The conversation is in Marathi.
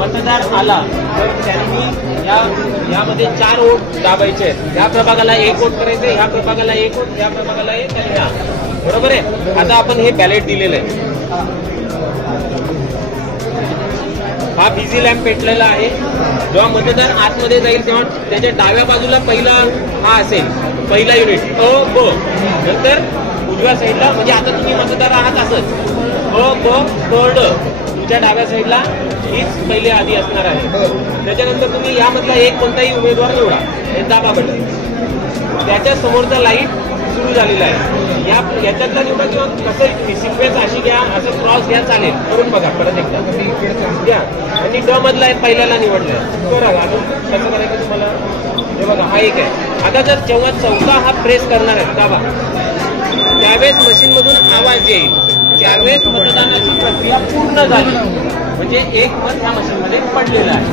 मतदार आला तर त्यांनी यामध्ये 4 वोट दाबायचे आहेत. ह्या प्रभागाला 1 वोट करायचे, ह्या प्रभागाला 1 वोट, ह्या प्रभागाला 1 आणि ह्या. बरोबर आहे. आता आपण हे बॅलेट दिलेलं आहे. हा बिझी लॅम्प पेटलेला आहे. जेव्हा मतदार आतमध्ये जाईल तेव्हा त्याच्या डाव्या बाजूला पहिला हा असेल, पहिला युनिट अ ब. नंतर उजव्या साईडला, म्हणजे आता तुम्ही मतदार आहात असंच अ ब क ड. तुमच्या डाव्या साईडला हीच पहिले आधी असणार आहे. त्याच्यानंतर तुम्ही यामधला एक कोणताही उमेदवार निवडा, हे दाबा बटन. त्याच्या समोरचा लाईट सुरू झालेला आहे. याच्यातला निवडा किंवा कसं सिक्वेन्स अशी घ्या, असं क्रॉस घ्या, चालेल. करून बघा परत एकदा घ्या. आणि ड मधला आहे पहिल्याला निवडलाय. बघा अजून कसं करायचं तुम्हाला. हे बघा हा एक आहे. आता जर जेव्हा चौथा हा प्रेस करणार आहे दाबा, त्यावेळेस मशीनमधून आवाज येईल. त्यावेळेस मतदानाची प्रक्रिया पूर्ण झाली, म्हणजे एक मत ह्या मशीनमध्ये पडलेलं आहे.